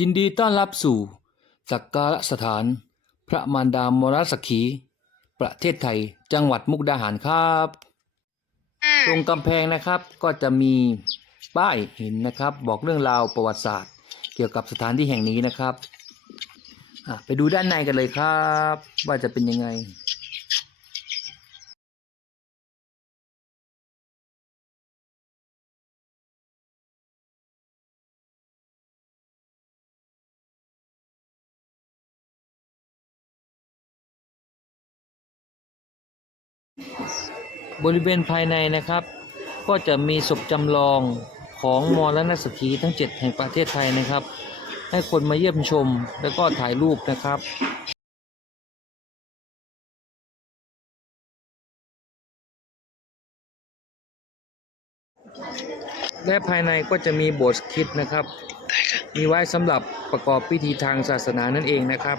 ยินดีต้อนรับสู่สักการะสถาน พระมารดามรสกขี ประเทศไทยจังหวัดมุกดาหารครับตรงกำแพงนะครับก็จะมีป้ายเห็นนะครับ บอกเรื่องราวประวัติศาสตร์ เกี่ยวกับสถานที่แห่งนี้นะครับอะไปดูด้านในกันเลยครับ ว่าจะเป็นยังไง บริเวณภายในนะครับ ก็จะมีศพจำลองของมรณสถขีทั้ง 7 แห่งประเทศไทยนะครับ ให้คนมาเยี่ยมชมแล้วก็ถ่ายรูปนะครับและภายในก็จะมีโบสถ์คริดนะครับ มีไว้สำหรับประกอบพิธีทางศาสนานั่นเองนะครับ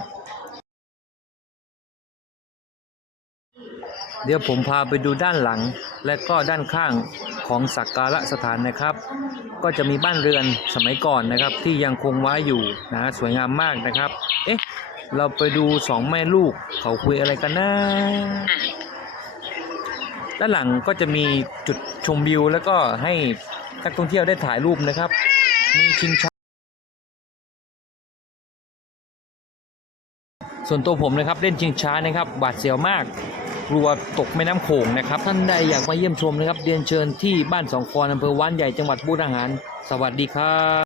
เดี๋ยวผมพาไปดูด้านหลังและก็ด้านข้างของสักการะสถานนะครับ ก็จะมีบ้านเรือนสมัยก่อนนะครับ ที่ยังคงไว้อยู่นะสวยงามมากนะครับ เอ๊ะ เราไปดูสองแม่ลูกเขาคุยอะไรกันนะด้านหลังก็จะมีจุดชมวิวแล้วก็ให้นักท่องเที่ยวได้ถ่ายรูปนะครับ มีชิงช้า ส่วนตัวผมนะครับเล่นชิงช้านะครับบาดเสียวมากกลัวตกแม่น้ำโขงนะครับ ท่านใดอยากมาเยี่ยมชมนะครับเรียนเชิญที่บ้านสองคอนอำเภอว่านใหญ่จังหวัดบุรีรัมย์สวัสดีครับ